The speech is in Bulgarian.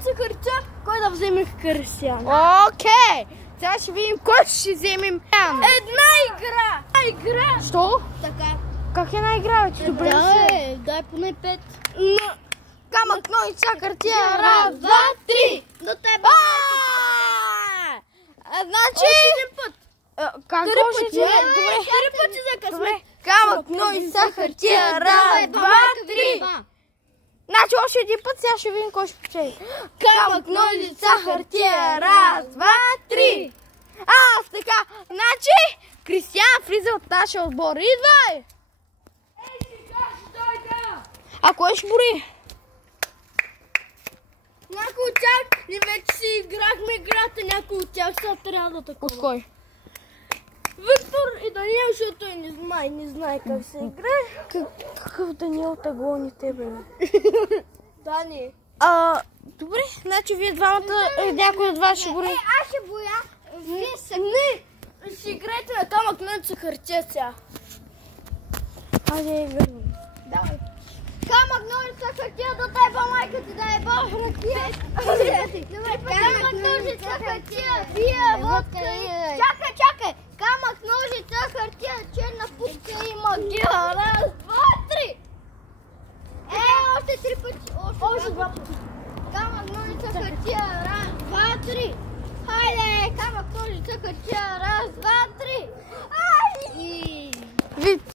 ножица, хартия, кой да вземе Кристиян? Окей! Сега ще видим кой ще вземем. Една игра! Що? Така. Как една игра, бе? Ти добре се. Дай поне 5. Камък, ножица, хартия, раз, два, три! До тебе. Значи... Още един път. Как Три може пъти. да... Добре. 3 пъти за късмет. Добре. Камък, ножица, хартия, раз, два, три! Значи още един път, сега ще видим кой ще печели. Камък, ножица, хартия, раз, два, три! Аз така, значи Кристиян влиза от нашия отбор. Идвай! А кой ще бори? Някой от тях, ние вече си играхме играта, някой от тях сега трябва да такова. От кой? Виктор и Даниел, защото той не знае как се играе. Какъв Даниел тегло ни тебе, бе? Дани. Добре, значи вие двамата, някой от вас ще бори. Аз ще боя. Вие са... Не! Ще играете на камък, ножица, хартия сега. Айде, играм. Давай. Камък, ножица, хартия, до тебе майка ти да е бал хартия. Камък, ножица, хартия, вие водка и... Чакай! Камък, ножица, хартия, черна путка и магия. Раз, два, три! Още 3 пъти. Още 2 пъти. Камък, ножица, хартия, раз, два, три! Хайде! Камък, ножица, хартия, раз, два, три! Ай!